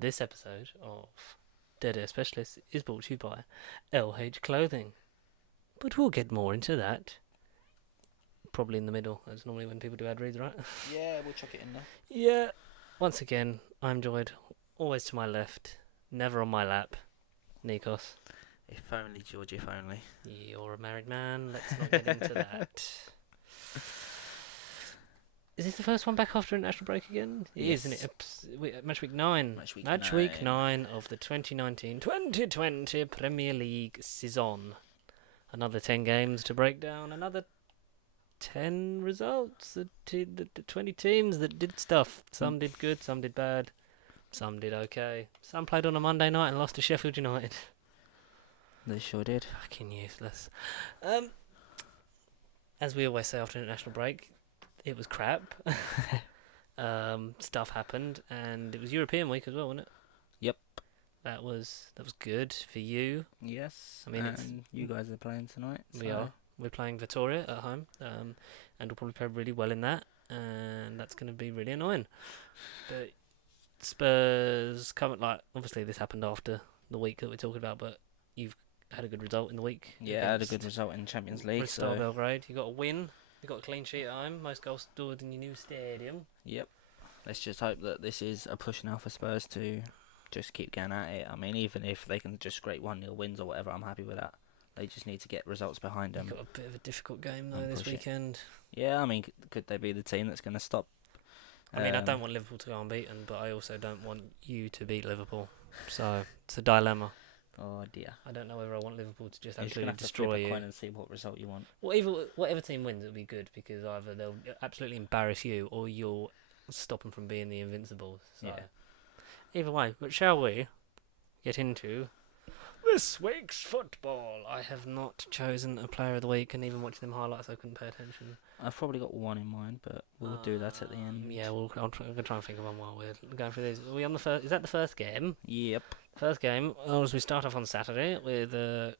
This episode of Dead Air Specialist is brought to you by LH Clothing. But we'll get more into that probably in the middle. That's normally when people do ad reads, right? Yeah, we'll chuck it in there. Yeah. Once again, I'm joined always to my left, never on my lap, Nikos. If only, George, if only. You're a married man. Let's not get into that. Is this the first one back after international break again? It is, isn't it? Matchweek 9. Matchweek 9 of the 2019-2020 Premier League season. Another 10 games to break down. Another 10 results. The 20 teams that did stuff. Some did good, some did bad. Some did okay. Some played on a Monday night and lost to Sheffield United. They sure did. Fucking useless. As we always say after international break, it was crap. Stuff happened, and it was European week as well, wasn't it? Yep. That was good for you. Yes. I mean, and you guys are playing tonight. We are. We're playing Vittoria at home, and we'll probably play really well in that, and that's going to be really annoying. But Spurs obviously this happened after the week that we're talking about, but you've had a good result in the week. Yeah, I had a good result in Champions League. Bristol Belgrade. You got a win. You got a clean sheet at home. Most goals scored in your new stadium. Yep. Let's just hope that this is a push now for Spurs to just keep going at it. I mean, even if they can just scrape 1-0 wins or whatever, I'm happy with that. They just need to get results behind them. You've got a bit of a difficult game though this weekend. Yeah, I mean, could they be the team that's going to stop? I mean, I don't want Liverpool to go unbeaten, but I also don't want you to beat Liverpool. So it's a dilemma. Oh dear. I don't know whether I want Liverpool to just You're absolutely just destroy flip a you. coin and see what result you want. Whatever team wins, it'll be good because either they'll absolutely embarrass you or you'll stop them from being the Invincibles. So Yeah. Either way, but shall we get into this week's football? I have not chosen a player of the week, and even watching them highlights, I couldn't pay attention. I've probably got one in mind, but we'll do that at the end. Yeah, I'm going to try and think of one while we're going through these. Are we on the first? Is that the first game? Yep. First game, as we start off on Saturday with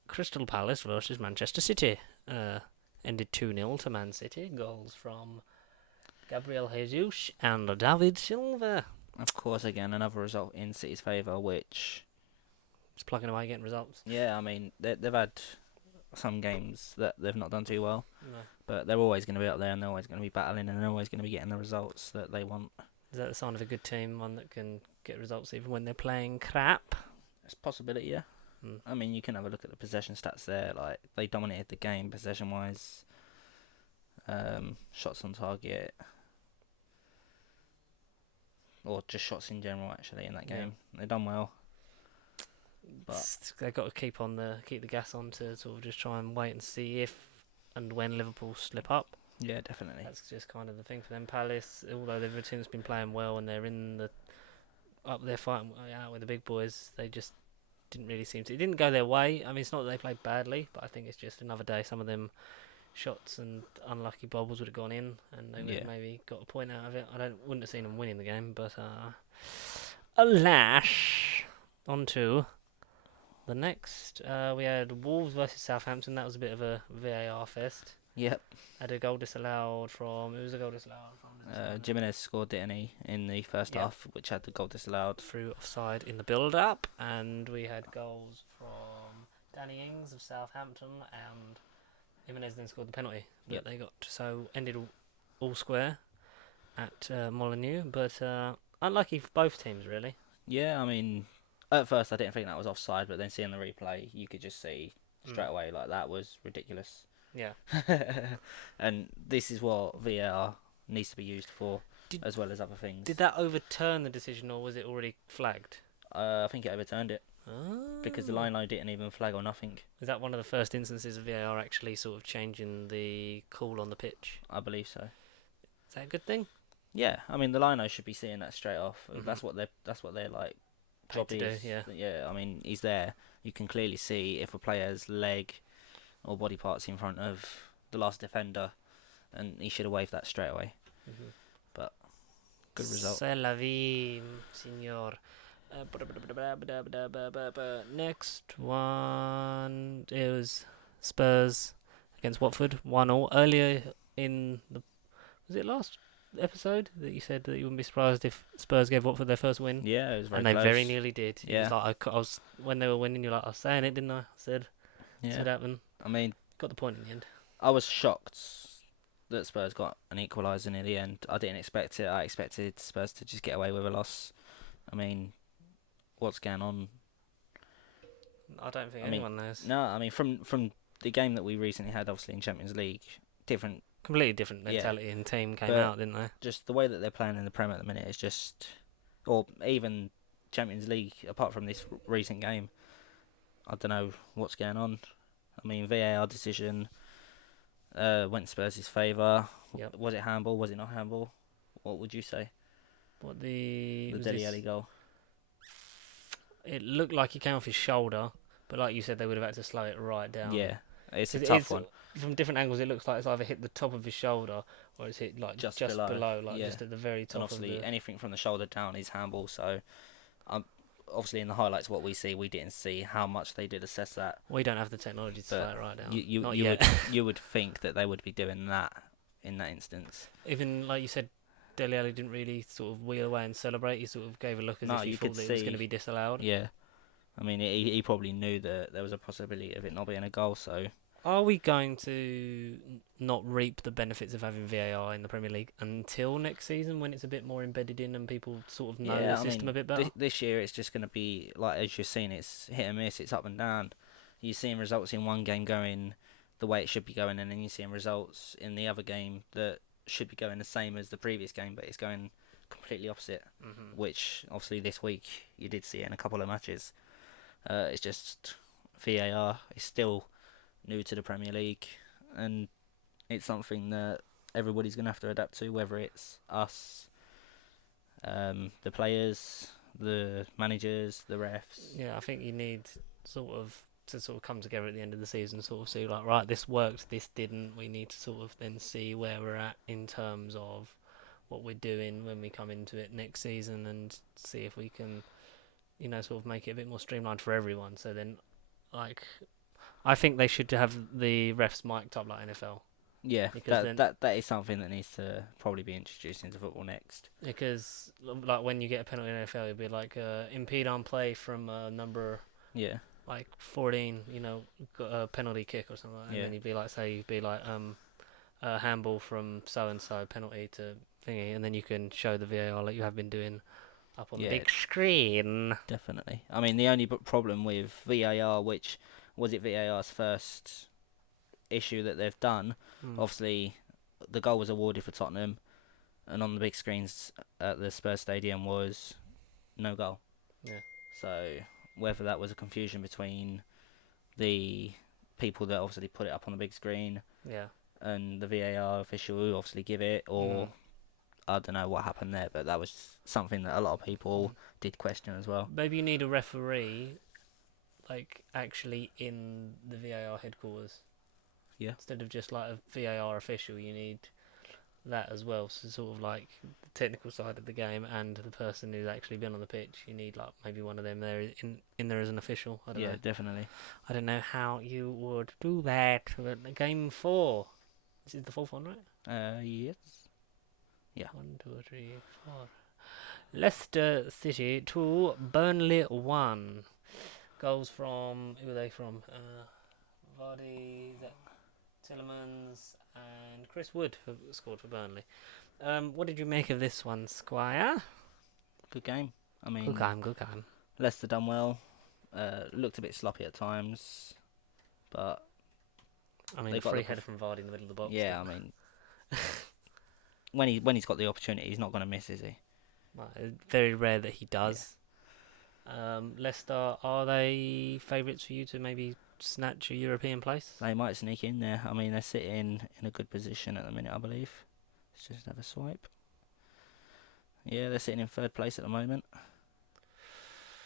Crystal Palace versus Manchester City. Ended 2-0 to Man City. Goals from Gabriel Jesus and David Silva. Of course, again, another result in City's favour, which... Just plugging away, getting results. Yeah, I mean, they've had some games that they've not done too well, No. but they're always going to be up there and they're always going to be battling and they're always going to be getting the results that they want. Is that the sign of a good team, one that can get results even when they're playing crap? It's a possibility, yeah. I mean, you can have a look at the possession stats there. Like, they dominated the game possession-wise. Shots on target. Or just shots in general, actually, in that game. They've done well. But They've got to keep the gas on to sort of just try and wait and see if and when Liverpool slip up. yeah, definitely. That's just kind of the thing for them. Palace, although the team's been playing well and they're up there fighting out with the big boys, they just didn't really seem to. It didn't go their way. I mean, it's not that they played badly, but I think it's just another day. Some of them shots and unlucky bobbles would have gone in, and they would have maybe got a point out of it. Wouldn't have seen them winning the game, but alas, on to the next. We had Wolves versus Southampton. That was a bit of a VAR fest. Yep. Had a goal disallowed from. Who was a goal disallowed from? Jimenez scored, didn't he, in the first half, which had the goal disallowed. Through offside in the build-up, and we had goals from Danny Ings of Southampton, and Jimenez then scored the penalty that they got. So ended all square at Molineux, but unlucky for both teams, really. Yeah, I mean, at first I didn't think that was offside, but then seeing the replay, you could just see straight away, like, that was ridiculous. Yeah. And this is what VAR needs to be used for, as well as other things. Did that overturn the decision, or was it already flagged? I think it overturned it. Because the line didn't even flag or nothing. Is that one of the first instances of VAR actually sort of changing the call on the pitch? I believe so. Is that a good thing? Yeah, I mean, the lino should be seeing that straight off. That's what they're like job Paid to is. do, yeah. Yeah, I mean, he's there. You can clearly see if a player's leg or body parts in front of the last defender, and he should have waved that straight away. But good result. C'est la vie, signor. Next one, it was Spurs against Watford, 1-1. Earlier in the... Was it last episode that you said that you wouldn't be surprised if Spurs gave Watford their first win? Yeah, it was very and they close. very nearly did. It Yeah. was like I was when they were winning. You're like, I was saying it, didn't I? I said it happened. I mean, Got the point in the end. I was shocked that Spurs got an equaliser near the end. I didn't expect it. I expected Spurs to just get away with a loss. I mean, what's going on? I don't think anyone knows. No, I mean, from the game that we recently had, obviously in Champions League, Completely different mentality and team came But out, didn't they? just the way that they're playing in the Premier at the minute is just, or even Champions League, apart from this recent game, I don't know what's going on. I mean, VAR decision went Spurs' favour. Yep. Was it handball? Was it not handball? What would you say? What the Dele Alli goal. It looked like he came off his shoulder, but like you said, they would have had to slow it right down. Yeah, it's a 'Cause tough one. From different angles, it looks like it's either hit the top of his shoulder or it's hit like Just below, like yeah. just at the very top. And obviously, of the... anything from the shoulder down is handball. So, obviously, in the highlights, what we see, we didn't see how much they did assess that. We don't have the technology to slow it right down. Not you yet. you would think that they would be doing that in that instance. Even like you said, Dele Alli didn't really sort of wheel away and celebrate. He sort of gave a look as if he thought that it was going to be disallowed. Yeah, I mean, he probably knew that there was a possibility of it not being a goal. So, are we going to not reap the benefits of having VAR in the Premier League until next season, when it's a bit more embedded in and people sort of know the system a bit better? This year, it's just going to be like, as you've seen, it's hit and miss. It's up and down. You're seeing results in one game going the way it should be going, and then you're seeing results in the other game that should be going the same as the previous game, but it's going completely opposite. Mm-hmm. Which obviously this week you did see it in a couple of matches. It's just VAR is still new to the Premier League, and it's something that everybody's going to have to adapt to, whether it's us, the players, the managers, the refs. Yeah, I think you need to come together at the end of the season, sort of see like, right, this worked, this didn't. We need to sort of then see where we're at in terms of what we're doing when we come into it next season, and see if we can, sort of make it a bit more streamlined for everyone. So then, like, I think they should have the refs mic'd up like NFL. Yeah, because that is something that needs to probably be introduced into football next. Because like when you get a penalty in NFL, it'd be like impede on play from number like 14, got a penalty kick or something like that. And then you'd be like a handball from so and so, penalty to thingy, and then you can show the VAR like you have been doing up on the big screen. Definitely. I mean, the only problem with VAR, which was it VAR's first issue that they've done, obviously the goal was awarded for Tottenham, and on the big screens at the Spurs Stadium was no goal. Yeah. So whether that was a confusion between the people that obviously put it up on the big screen and the VAR official who obviously give it, or I don't know what happened there, but that was something that a lot of people did question as well. Maybe you need a referee, like, actually in the VAR headquarters. Yeah. Instead of just like a VAR official, you need that as well. So sort of like the technical side of the game and the person who's actually been on the pitch. You need like maybe one of them there in there as an official. I don't know. Yeah, definitely. I don't know how you would do that. But game 4. This is the 4th one, right? Yes. Yeah. 1, 2, 3, 4. Leicester City 2, Burnley 1. Goals from, who are they from? Vardy, Tillemans and Chris Wood have scored for Burnley. What did you make of this one, Squire? Good game. I mean, Good game. Leicester done well. Looked a bit sloppy at times, but I mean, they the got free the header from Vardy in the middle of the box. yeah, I mean, when he's got the opportunity, he's not going to miss, is he? Well, very rare that he does. Leicester, are they favourites for you to maybe snatch a European place? They might sneak in there. I mean, they're sitting in a good position at the minute, I believe. Let's just have a swipe. Yeah, they're sitting in 3rd place at the moment.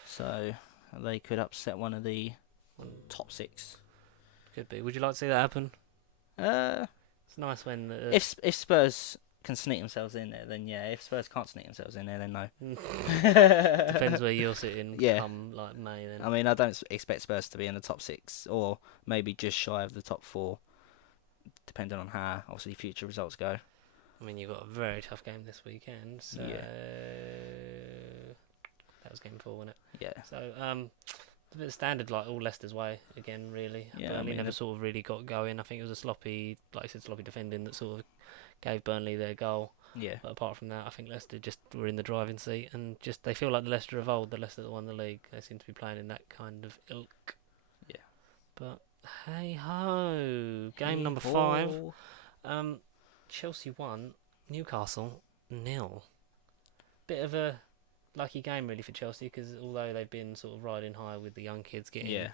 So they could upset one of the top 6. Could be. Would you like to see that happen? It's nice when... if Spurs can sneak themselves in there, then yeah. If Spurs can't sneak themselves in there, then no. Depends where you're sitting come like May then. I mean, I don't expect Spurs to be in the top 6 or maybe just shy of the top 4, depending on how obviously future results go. I mean, you've got a very tough game this weekend, so that was game 4, wasn't it? Yeah. So, a bit of standard, like all Leicester's way again, really. Yeah, Burnley never sort of really got going. I think it was a sloppy, like I said, sloppy defending that sort of gave Burnley their goal. Yeah. But apart from that, I think Leicester just were in the driving seat and just they feel like the Leicester of old, the Leicester that won the league. They seem to be playing in that kind of ilk. Yeah. But hey ho, game number 5. Chelsea 1, Newcastle 0. Bit of a lucky game really for Chelsea because although they've been sort of riding high with the young kids getting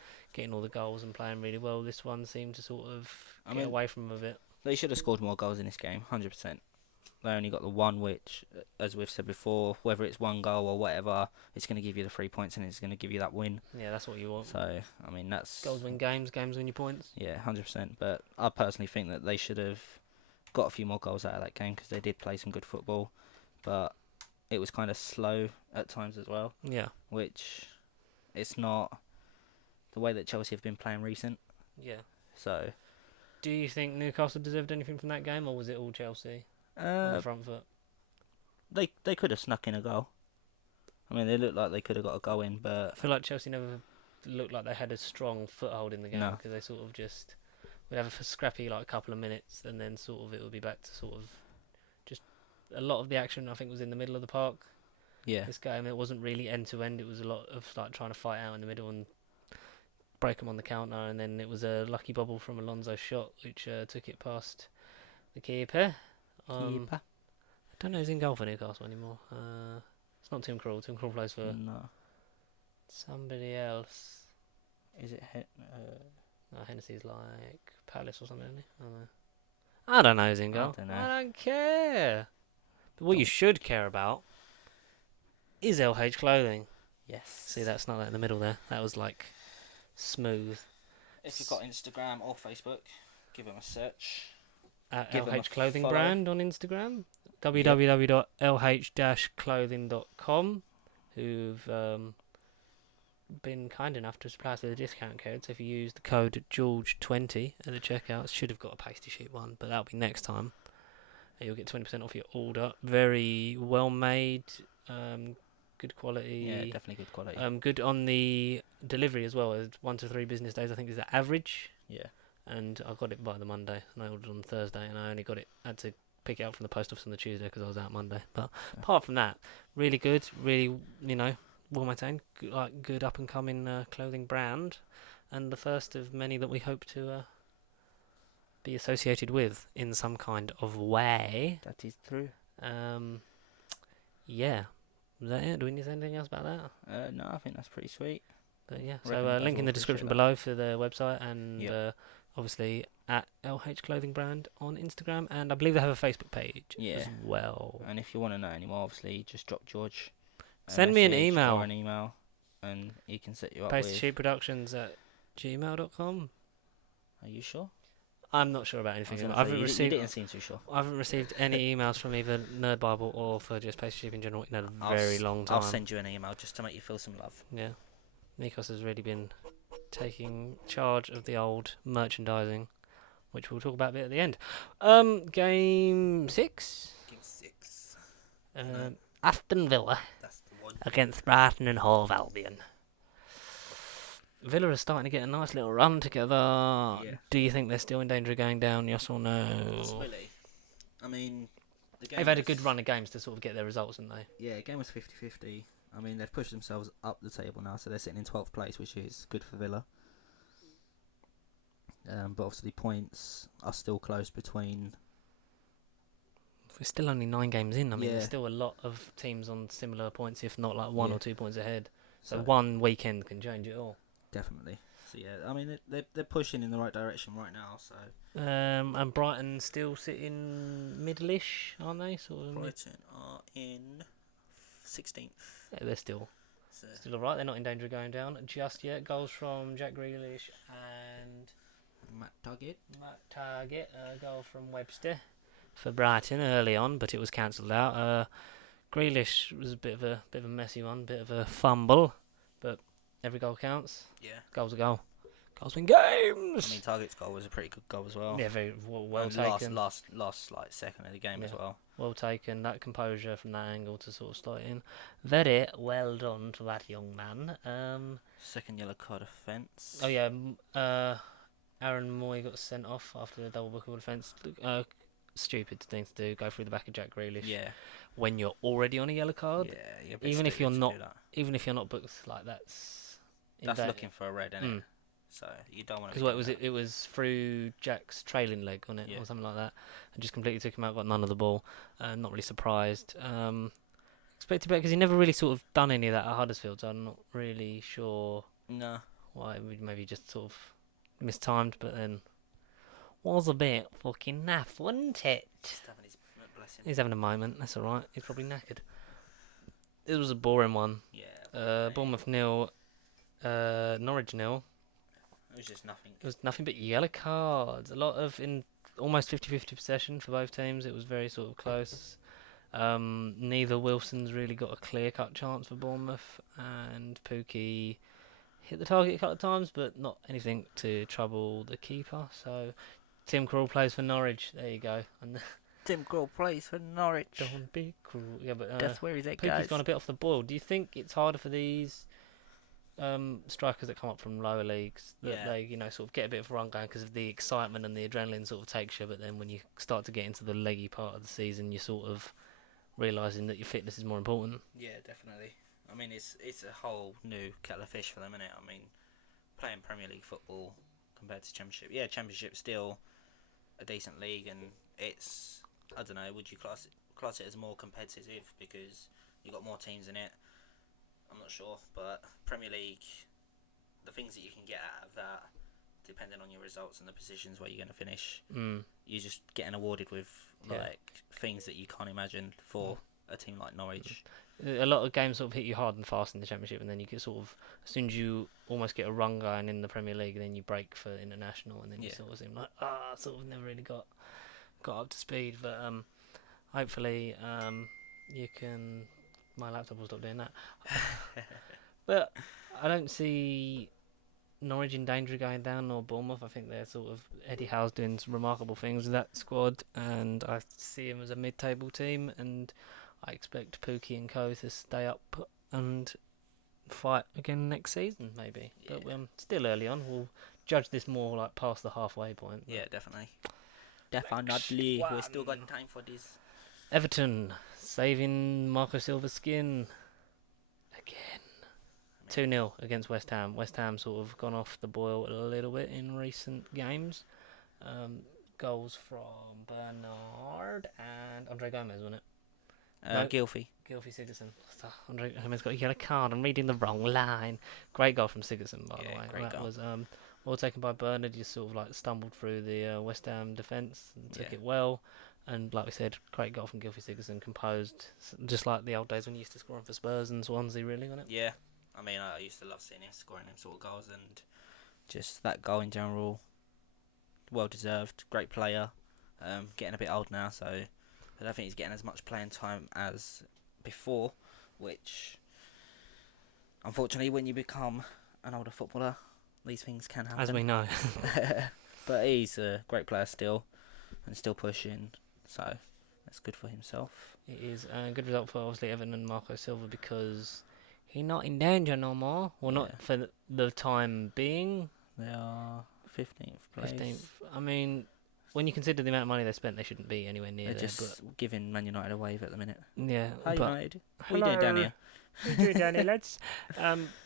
all the goals and playing really well, this one seemed to sort of get away from them a bit. They should have scored more goals in this game, 100%. They only got the one, which, as we've said before, whether it's one goal or whatever, it's going to give you the 3 points and it's going to give you that win. Yeah, that's what you want. So, I mean, that's... Goals win games, games win your points. Yeah, 100%. But I personally think that they should have got a few more goals out of that game because they did play some good football. But it was kind of slow at times as well. Yeah. Which, it's not the way that Chelsea have been playing recent. Yeah. So... Do you think Newcastle deserved anything from that game, or was it all Chelsea on the front foot? They could have snuck in a goal. I mean, they looked like they could have got a goal in, but... I feel like Chelsea never looked like they had a strong foothold in the game because they sort of just would have a scrappy like couple of minutes, and then sort of it would be back to sort of just a lot of the action. I think was in the middle of the park. Yeah. This game, it wasn't really end to end. It was a lot of like trying to fight out in the middle and break them on the counter, and then it was a lucky bobble from Alonso's shot which took it past the keeper. I don't know who's in goal for Newcastle anymore. It's not Tim Krul. Tim Krul plays for somebody else. Is it Hennessy's like Palace or something, isn't he? I don't know who's in goal. I don't care. But what you should care about is LH clothing. Yes. See, that's not that in the middle there. That was like smooth. If you've got Instagram or Facebook, give them a search. At Give them LH a Clothing follow. Brand on Instagram. www.lh-clothing.com, who've been kind enough to supply us with a discount code. So if you use the code George20 at the checkout, should have got a pasty sheet one, but that'll be next time. And you'll get 20% off your order. Very well made, good quality. Yeah, definitely good quality. Good on the delivery as well. 1 to 3 business days, I think, is the average. Yeah. And I got it by the Monday, and I ordered on the Thursday, and I only had to pick it up from the post office on the Tuesday because I was out Monday. But apart from that, really good, really, well maintained, good up and coming clothing brand, and the first of many that we hope to be associated with in some kind of way. That is true. Yeah. Is that it? Do we need to say anything else about that? No, I think that's pretty sweet. But yeah, I reckon so guys link in will the description appreciate below for the website, and Yep. obviously at LH Clothing Brand on Instagram, and I believe they have a Facebook page as well. And if you want to know any more, obviously, just drop George. Send me an message email. Or an email, and he can set you up Pasty with... Sheet Productions at gmail.com. Are you sure? I'm not sure about anything. You received. didn't seem too sure. I haven't received any emails from either Nerd Bible or for just Pasty Sheep in general in a very long time. I'll send you an email just to make you feel some love. Yeah. Nikos has really been taking charge of the old merchandising, which we'll talk about a bit at the end. Game 6. Game 6. Aston Villa That's the one. against Brighton and Hove Albion. Villa are starting to get a nice little run together. Yeah. Do you think they're still in danger of going down, yes or no? Possibly. I mean, the game They've had a good run of games to sort of get their results, haven't they? Yeah, the game was 50-50. I mean, they've pushed themselves up the table now, so they're sitting in 12th place, which is good for Villa. But obviously points are still close between... We're still only 9 games in. I mean, Yeah. there's still a lot of teams on similar points, if not like 1 Yeah. or 2 points ahead. So So- one weekend can change it all. Definitely. So yeah, I mean, they're pushing in the right direction right now, so... And Brighton still sitting middle-ish, aren't they? Sort of Brighton are in 16th. yeah, they're still So all right. They're not in danger of going down just yet. Goals from Jack Grealish and Matt Target. Matt Target. A goal from Webster for Brighton early on, but it was cancelled out. Grealish was a bit of a messy one, bit of a fumble, but every goal counts. Yeah. Goal's a goal. Goals win games. I mean, Target's goal was a pretty good goal as well. Yeah, very well And taken. Last like second of the game as well. Well taken. That composure from that angle to sort of slot in. Very well done to that young man. Second yellow card offence. Oh yeah. Aaron Moy got sent off after the double bookable defence. Stupid thing to do. Go through the back of Jack Grealish. Yeah. When you're already on a yellow card. Yeah. Even if you're not booked, like that's looking for a red, isn't it? So you don't want to. Because it was through Jack's trailing leg on it or something like that, and just completely took him out. Got none of the ball. Not really surprised. Expected better because he never really sort of done any of that at Huddersfield. So I'm not really sure. No. Why maybe just sort of mistimed, but then was a bit fucking naff, wasn't it? He's having a moment. That's all right. He's probably knackered. It was a boring one. Yeah. Bournemouth 0, Norwich 0. It was just nothing. It was nothing but yellow cards. A lot of almost 50-50 possession for both teams. It was very sort of close. Neither Wilson's really got a clear-cut chance for Bournemouth, and Pookie hit the target a couple of times, but not anything to trouble the keeper. So Tim Krul plays for Norwich. There you go. And Tim Krul plays for Norwich. Don't be cruel. Yeah, but that's where he's at, Pookie's guys. gone a bit off the boil. Do you think it's harder for these strikers that come up from lower leagues that they sort of get a bit of a run going because of the excitement and the adrenaline sort of takes you, but then when you start to get into the leggy part of the season, you're sort of realising that your fitness is more important? Yeah, definitely. I mean, it's a whole new kettle of fish for them, isn't it? I mean, playing Premier League football compared to Championship. Yeah, Championship's still a decent league, and it's, I don't know, would you class it as more competitive because you've got more teams in it? I'm not sure, but Premier League, the things that you can get out of that, depending on your results and the positions where you're going to finish, you're just getting awarded with things that you can't imagine for a team like Norwich. A lot of games sort of hit you hard and fast in the Championship, and then you get sort of, as soon as you almost get a run going in the Premier League, then you break for international, and then you sort of seem like, sort of never really got up to speed. But hopefully you can. My laptop will stop doing that. But I don't see Norwich in danger of going down, nor Bournemouth. I think they're sort of, Eddie Howe's doing some remarkable things with that squad, and I see him as a mid-table team, and I expect Pookie and co to stay up and fight again next season, maybe. Yeah. But still early on. We'll judge this more like past the halfway point. Yeah, definitely. Definitely. We've still got time for this. Everton saving Marco Silva's skin again. 2-0 against West Ham. West Ham sort of gone off the boil a little bit in recent games. Goals from Bernard and Andre Gomez, wasn't it? Gylfi Sigurdsson. Andre Gomez got a yellow card. I'm reading the wrong line. Great goal from Sigurdsson, by the way. Great goal. Was well taken by Bernard. He sort of like stumbled through the West Ham defence and took it well. And like we said, great goal from Gylfi Sigurdsson, composed, just like the old days when he used to score for Spurs and Swansea, really, wasn't it? Yeah, I mean, I used to love seeing him scoring them sort of goals, and just that goal in general, well deserved. Great player, getting a bit old now, so I don't think he's getting as much playing time as before, which, unfortunately, when you become an older footballer, these things can happen. As we know. But he's a great player still, and still pushing. So that's good for himself. It is a good result for obviously Everton and Marco Silva because he's not in danger no more. Well, not for the time being. They are 15th place. 15th. I mean, when you consider the amount of money they spent, they shouldn't be anywhere near They're there. just giving Man United a wave at the minute. Yeah. Hi United. What are you doing down here? What are you doing down here, lads?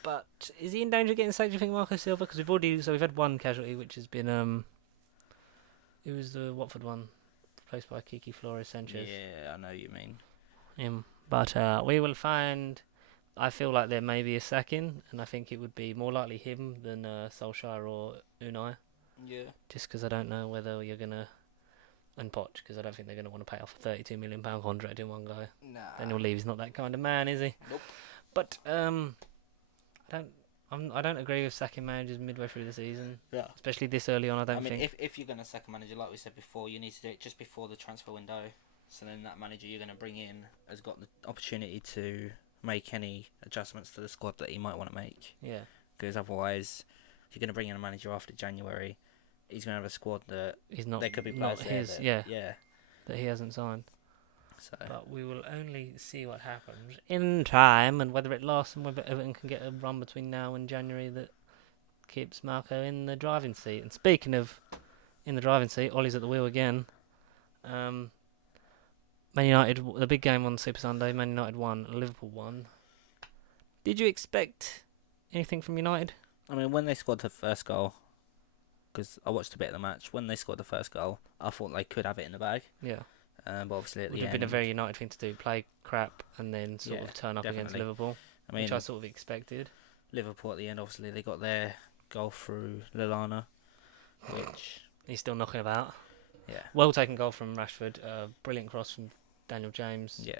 But is he in danger of getting sacked, do you think, Marco Silva? Because we've had one casualty, which has been it was the Watford one, replaced by Kiki Flores Sanchez. Yeah, I know you mean. But we will find. I feel like there may be a sacking, and I think it would be more likely him than Solskjaer or Unai. Yeah. Just because I don't know whether you're gonna, and Poch, because I don't think they're gonna want to pay off a £32 million contract in one go. Nah. Daniel Levy's not that kind of man, is he? Nope. But I don't agree with sacking managers midway through the season. Yeah. Especially this early on. I mean, if you're gonna sack a manager, like we said before, you need to do it just before the transfer window. So then that manager you're gonna bring in has got the opportunity to make any adjustments to the squad that he might want to make. Yeah. Because otherwise, you're going to bring in a manager after January. He's going to have a squad that he's not. there could be Not players his. there That he hasn't signed. So But we will only see what happens in time, and whether it lasts, and whether Everton can get a run between now and January that keeps Marco in the driving seat. And speaking of in the driving seat, Ollie's at the wheel again. Man United, the big game on Super Sunday. Man United won, Liverpool won. Did you expect anything from United? I mean, when they scored the first goal, because I watched a bit of the match, when they scored the first goal, I thought they could have it in the bag. Yeah. But obviously at Would the have end, been a very United thing to do, play crap and then sort of turn up against definitely. Liverpool, I mean, which I sort of expected. Liverpool at the end, obviously they got their goal through Lallana, which He's still knocking about. yeah, Well taken goal from Rashford. Brilliant cross from Daniel James. yeah,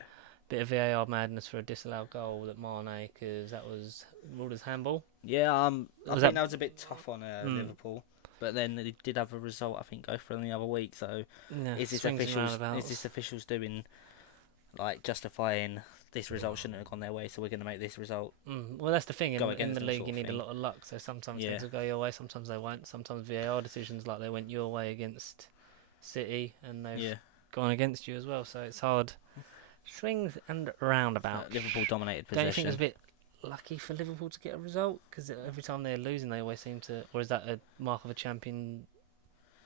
Bit of VAR madness for a disallowed goal that Mane, because that was ruled as handball. yeah. I Was think that was a bit tough on Liverpool, but then they did have a result. I think go for them the other week. So Yeah, is this swings and officials? roundabouts. Is this officials doing like justifying this result shouldn't have gone their way, so we're going to make this result? Well, that's the thing. Go In against the them league, sort you of need a thing. lot of luck. So sometimes Yeah. things will go your way, sometimes they won't. Sometimes VAR decisions, like they went your way against City, and they've Yeah, gone against you as well. So it's hard. Swings and roundabouts. Liverpool dominated Don't you possession. think it was a bit lucky for Liverpool to get a result? Because every time they're losing, they always seem to. Or is that a mark of a champion,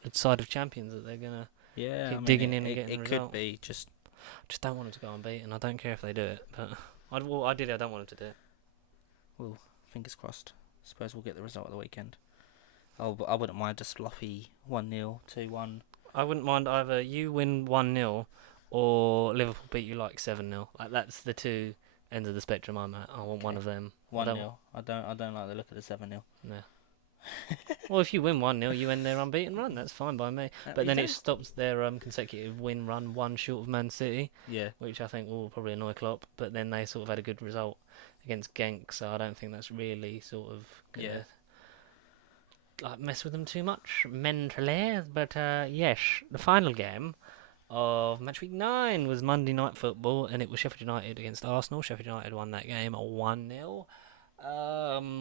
a side of champions, that they're gonna Yeah, keep I mean, digging in and getting a it result? could be just. Just don't want them to go unbeaten. I don't care if they do it, but I don't want them to do it. Well, fingers crossed. Suppose we'll get the result of the weekend. Oh, but I wouldn't mind a sloppy 1-0, 2-1. I wouldn't mind either you win 1-0 or Liverpool beat you like 7-0. Like, that's the two ends of the spectrum I'm at. I want one Okay. of them. 1-0. I don't like the look of the 7-0. No. Well, if you win 1-0, you end their unbeaten run. That's fine by me. But then it stops their consecutive win run, one short of Man City, Yeah. which I think will probably annoy Klopp. But then they sort of had a good result against Genk, so I don't think that's really sort of gonna like mess with them too much mentally. But yes, the final game of Matchweek 9 was Monday Night Football, and it was Sheffield United against Arsenal. Sheffield United won that game 1-0.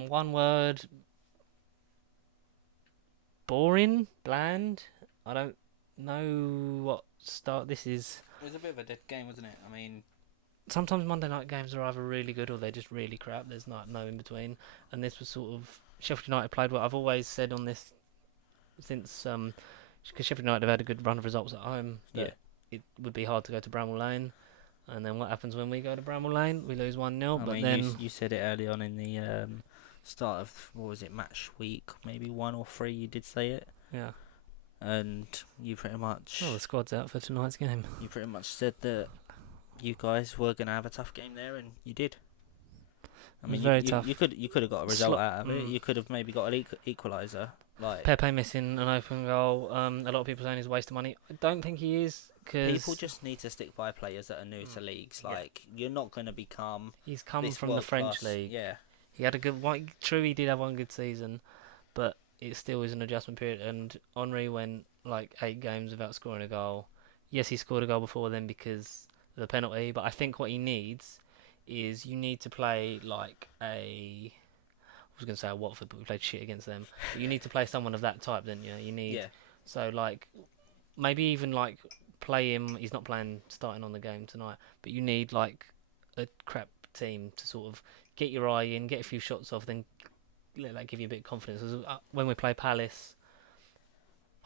One word: boring, bland. I don't know what start this is. It was a bit of a dead game, wasn't it? I mean, Sometimes Monday night games are either really good or they're just really crap. There's no in between. And this was sort of Sheffield United played what I've always said on this since because Sheffield United have had a good run of results at home. That it would be hard to go to Bramall Lane. And then what happens when we go to Bramall Lane? We lose 1-0. But then you said it early on in the start of, what was it, match week, maybe 1 or 3, you did say it. yeah. And you pretty much Oh, the squad's out for tonight's game. you pretty much said that you guys were going to have a tough game there, and you did. I It was mean, very you, tough. You could have got a result out of it. Mm. You could have maybe got an equaliser. Like Pepe missing an open goal. A lot of people saying he's a waste of money. I don't think he is, because people just need to stick by players that are new to leagues. Like you're not going to become. he's come this from the French world-class- league. Yeah, He had a good one. True, he did have one good season, but it still is an adjustment period. And Henry went like 8 games without scoring a goal. Yes, he scored a goal before then because of the penalty, but I think what he needs is you need to play like I was going to say a Watford, but we played shit against them. But you need to play someone of that type, didn't you? You need so like maybe even like play him. He's not playing starting on the game tonight, but you need like a crap team to sort of get your eye in, get a few shots off, then let that give you a bit of confidence. When we play Palace,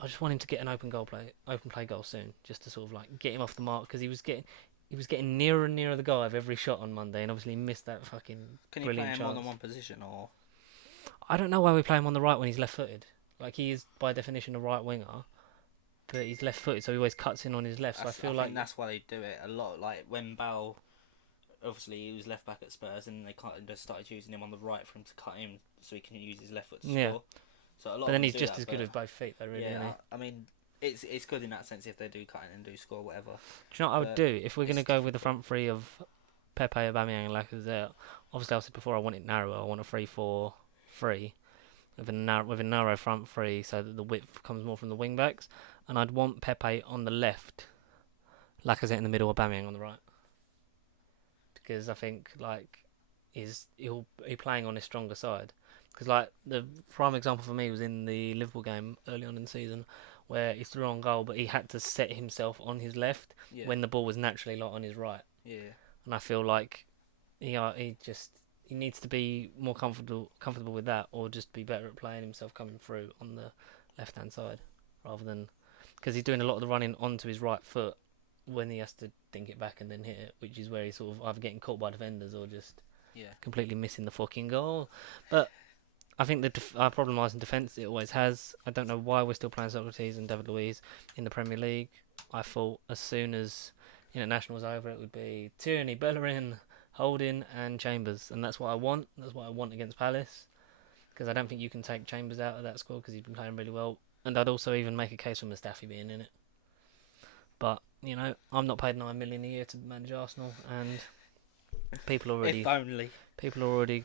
I just want him to get an open play goal soon, just to sort of like get him off the mark, because he was getting nearer and nearer the goal of every shot on Monday, and obviously missed that fucking can you brilliant play him chance. more than one position or? I don't know why we play him on the right when he's left-footed. Like, he is by definition a right winger, but he's left-footed, so he always cuts in on his left. So I feel I like think that's why they do it a lot. Like when Bale, obviously he was left back at Spurs, and they kind of just started using him on the right for him to cut in, so he can use his left foot to score. So a lot. But then of he's them do just that, as good but with both feet, though, really. Isn't he? I mean, it's good in that sense if they do cut in and do score whatever. Do you know what I would do if we're going to it's go with the front three of Pepe, Aubameyang, and Lacazette? Obviously, I said before I want it narrower. I want a 3-4-3 with a narrow front three, so that the width comes more from the wing backs. And I'd want Pepe on the left, Lacazette in the middle, Aubameyang on the right. Because I think like he'll be playing on his stronger side. Because like the prime example for me was in the Liverpool game early on in the season, where he threw on goal, but he had to set himself on his left when the ball was naturally like on his right. Yeah. And I feel like he needs to be more comfortable with that, or just be better at playing himself coming through on the left hand side, rather than because he's doing a lot of the running onto his right foot when he has to think it back and then hit it, which is where he's sort of either getting caught by defenders or just completely missing the fucking goal. But I think our problem lies in defence. It always has. I don't know why we're still playing Socrates and David Luiz in the Premier League. I thought as soon as international was over, it would be Tierney, Bellerin, Holding and Chambers, and that's what I want. That's what I want against Palace, because I don't think you can take Chambers out of that squad because he's been playing really well. And I'd also even make a case for Mustafi being in it. But I'm not paid $9 million a year to manage Arsenal, and people already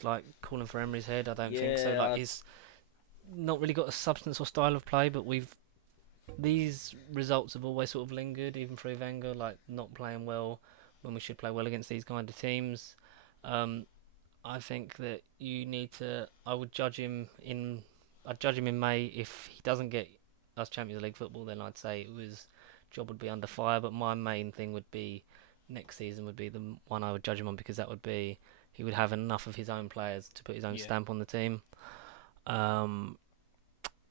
like calling for Emery's head. I don't think so. Like he's not really got a substance or style of play, but these results have always sort of lingered, even through Wenger, like not playing well when we should play well against these kind of teams. I think that you need to. I'd judge him in May. If he doesn't get us Champions League football, then I'd say job would be under fire. But my main thing would be next season would be the one I would judge him on, because that would be he would have enough of his own players to put his own stamp on the team. But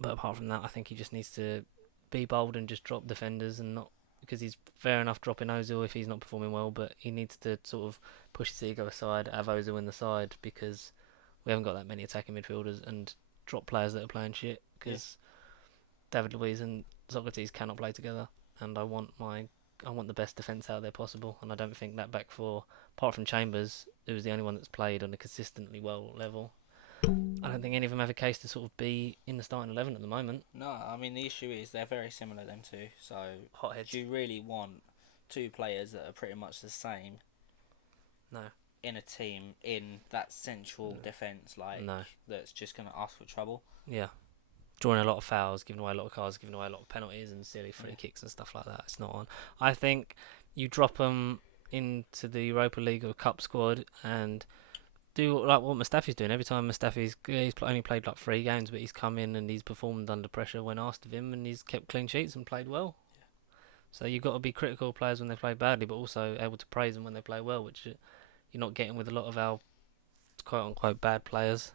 apart from that, I think he just needs to be bold and just drop defenders, and not because he's fair enough dropping Ozil if he's not performing well, but he needs to sort of push his ego aside, have Ozil in the side, because we haven't got that many attacking midfielders, and drop players that are playing shit, because David Luiz and Socrates cannot play together, and I want the best defence out there possible, and I don't think that back four, apart from Chambers, who was the only one that's played on a consistently well level, I don't think any of them have a case to sort of be in the starting 11 at the moment. No, I mean the issue is they're very similar, them two. So hotheads. Do you really want two players that are pretty much the same? No. In a team in that central defence, that's just going to ask for trouble. Yeah. Drawing a lot of fouls, giving away a lot of cards, giving away a lot of penalties and silly free kicks and stuff like that. It's not on. I think you drop them into the Europa League or Cup squad and do like what Mustafi's doing. Every time he's only played like 3 games, but he's come in and he's performed under pressure when asked of him, and he's kept clean sheets and played well. Yeah. So you've got to be critical of players when they play badly, but also able to praise them when they play well, which you're not getting with a lot of our quote unquote bad players.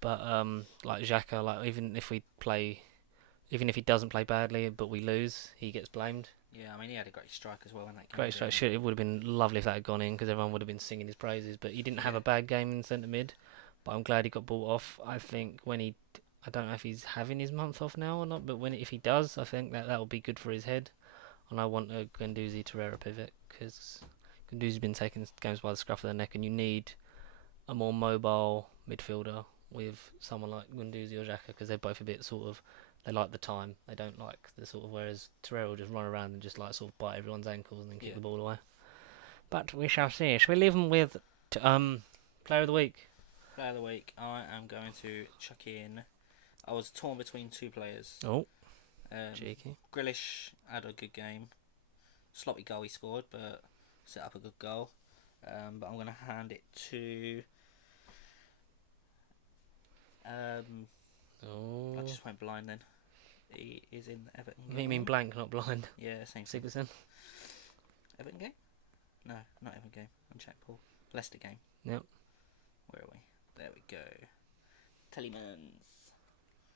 But like Xhaka, like even if he doesn't play badly but we lose, he gets blamed. Yeah, I mean, he had a great strike as well in that game. Great strike. It would have been lovely if that had gone in, because everyone would have been singing his praises. But he didn't have a bad game in centre mid. But I'm glad he got bought off. I think I don't know if he's having his month off now or not, but if he does, I think that will be good for his head. And I want a Guendouzi Torreira pivot, because Guendouzi's been taking games by the scruff of the neck, and you need a more mobile midfielder with someone like Guendouzi or Xhaka, because they're both a bit sort of. They like the time. They don't like the sort of. Whereas Torreira will just run around and just like sort of bite everyone's ankles and then kick the ball away. But we shall see. Shall we leave them with player of the week? Player of the week. I am going to chuck in. I was torn between 2 players. Oh, cheeky. Grealish had a good game. Sloppy goal he scored, but set up a good goal. But I'm going to hand it to. I just went blind then. He is in the Everton game. You mean blank, not blind? Yeah, same thing. Sigurdsson? Everton game? No, not Everton game. I'm Jack Paul. Leicester game. Yep. Where are we? There we go. Telemans.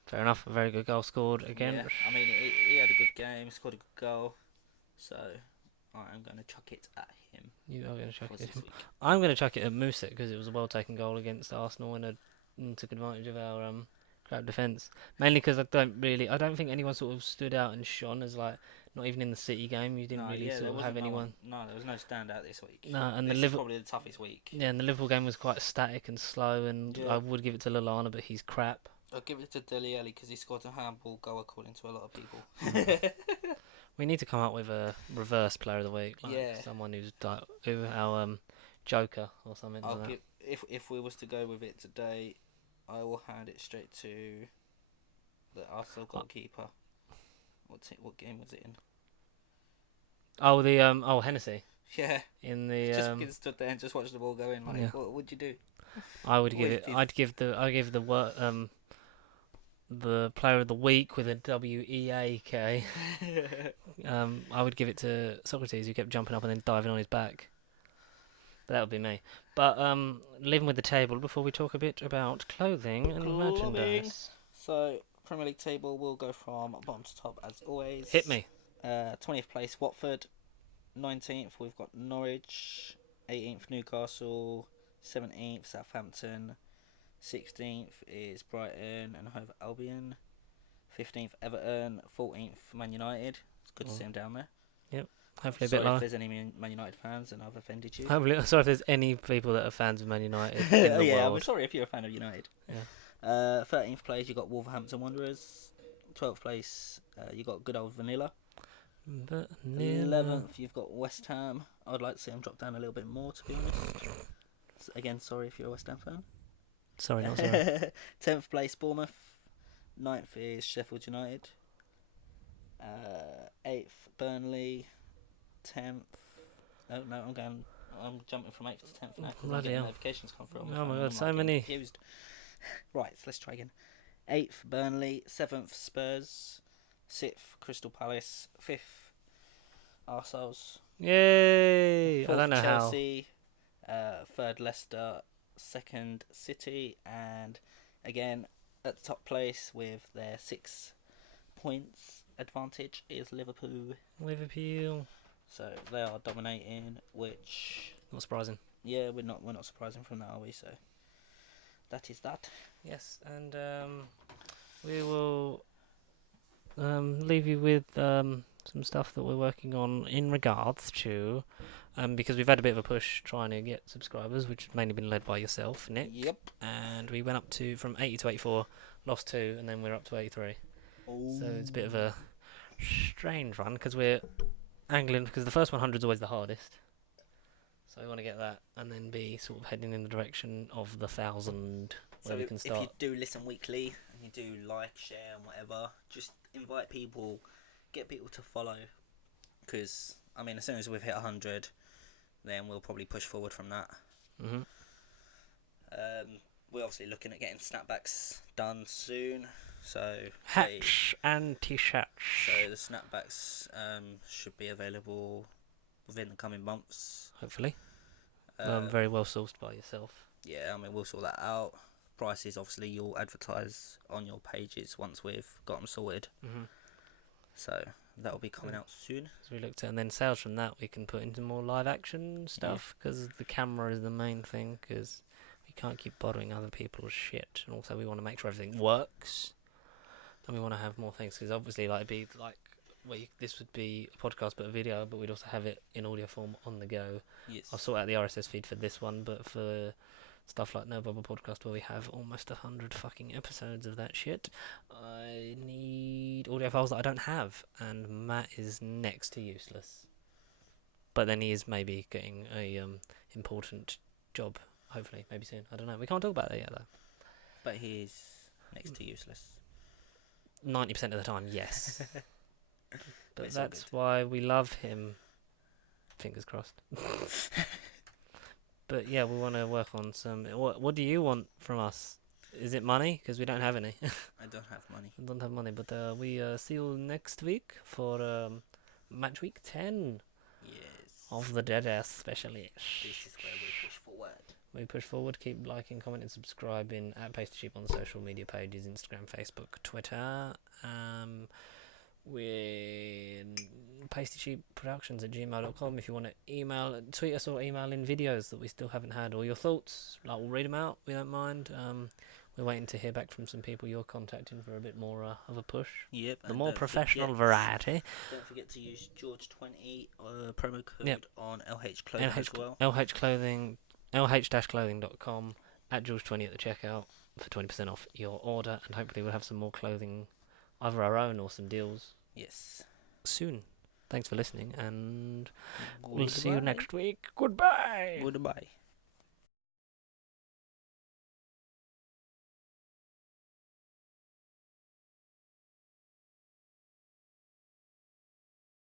Fair enough. A very good goal scored again. Yeah, I mean, he had a good game, scored a good goal. So, I'm going to chuck it at him. You are going to chuck it at him. I'm going to chuck it at Musa, because it was a well-taken goal against Arsenal and took advantage of our crap defence. Mainly because I don't think anyone sort of stood out and shone as like, not even in the City game, you didn't sort of have anyone. No, there was no standout this week. No, and this is probably the toughest week. Yeah, and the Liverpool game was quite static and slow, and I would give it to Lallana, but he's crap. I'll give it to Dele Alli because he scored a handball goal according to a lot of people. We need to come up with a reverse player of the week, someone who's our Joker or something. If we was to go with it today, I will hand it straight to the Arsenal goalkeeper. What game was it in? Oh, Hennessy. Yeah. In the just stood there and just watched the ball go in. Like, what would you do? I'd give the player of the week with a WEAK. I would give it to Socrates, who kept jumping up and then diving on his back. But that would be me. But leaving with the table before we talk a bit about clothing and merchandise. So Premier League table will go from bottom to top as always. Hit me. 20th place Watford. 19th we've got Norwich. 18th Newcastle. 17th Southampton. 16th is Brighton and Hove Albion. 15th Everton. 14th Man United. It's good to see them down there. Yep. Hopefully sorry a bit lower. If there's any Man United fans and I've offended you. Hopefully, sorry if there's any people that are fans of Man United in the world. I'm sorry if you're a fan of United. Yeah. 13th place you got Wolverhampton Wanderers. 12th place you got good old Vanilla. 11th you've got West Ham. I would like to see them drop down a little bit more, to be honest. Again, sorry if you're a West Ham fan. Sorry, not sorry. 10th place Bournemouth. 9th is Sheffield United. 8th Burnley. 10th. Oh no, I'm jumping from 8th to 10th now. Bloody hell. Notifications come through. Oh my god, so many. Confused. Right, so let's try again. 8th Burnley. 7th Spurs. 6th Crystal Palace. 5th Arsenal. Yay! 4th I don't know Chelsea. 3rd Leicester. 2nd City, and again at the top place with their 6 points advantage is Liverpool. So they are dominating, which not surprising. Yeah, we're not surprising from that, are we? So that is that. Yes, and we will leave you with some stuff that we're working on in regards to. Because we've had a bit of a push trying to get subscribers, which has mainly been led by yourself, Nick. Yep. And we went up to from 80 to 84, lost 2, and then we're up to 83. Ooh. So it's a bit of a strange run because we're angling, because the first 100 is always the hardest. So we want to get that and then be sort of heading in the direction of the 1,000, where we can start. If you do listen weekly and you do like, share, and whatever, just invite people, get people to follow. Because I mean, as soon as we've hit 100. Then we'll probably push forward from that. Mm-hmm. We're obviously looking at getting snapbacks done soon. So hats and t-shirts. So the snapbacks should be available within the coming months. Hopefully. Very well sourced by yourself. Yeah, I mean, we'll sort that out. Prices, obviously, you'll advertise on your pages once we've got them sorted. Mm-hmm. So that'll be coming out soon. So we looked at, and then sales from that we can put into more live action stuff, because the camera is the main thing, because we can't keep borrowing other people's shit, and also we want to make sure everything works, and we want to have more things, because obviously this would be a podcast but a video, but we'd also have it in audio form on the go. Yes. I'll sort out the RSS feed for this one, but for stuff like No Bubble Podcast, where we have almost 100 fucking episodes of that shit, I need audio files that I don't have, and Matt is next to useless. But then he is maybe getting a important job, hopefully, maybe soon. I don't know. We can't talk about that yet, though. But he is next to useless. 90% of the time, yes. But it's that's why we love him. Fingers crossed. But yeah, we want to work on some. What do you want from us? Is it money? Because we don't have any. I don't have money. We don't have money, but we see you next week for Matchweek 10 of the Deadass Specialist. This is where we push forward. We push forward. Keep liking, commenting, subscribing at Pasty Sheep on the social media pages: Instagram, Facebook, Twitter. We're pastysheepproductions@gmail.com if you want to tweet us or email in videos that we still haven't had, or your thoughts. We'll read them out, we don't mind. We're waiting to hear back from some people you're contacting for a bit more of a push. Yep. The more professional variety. Don't forget to use George20 promo code on LH Clothing as well. LH Clothing, lh-clothing.com at George20 at the checkout for 20% off your order, and hopefully we'll have some more clothing, either our own or some deals. Yes. Soon. Thanks for listening, and we'll see you next week. Goodbye. Goodbye.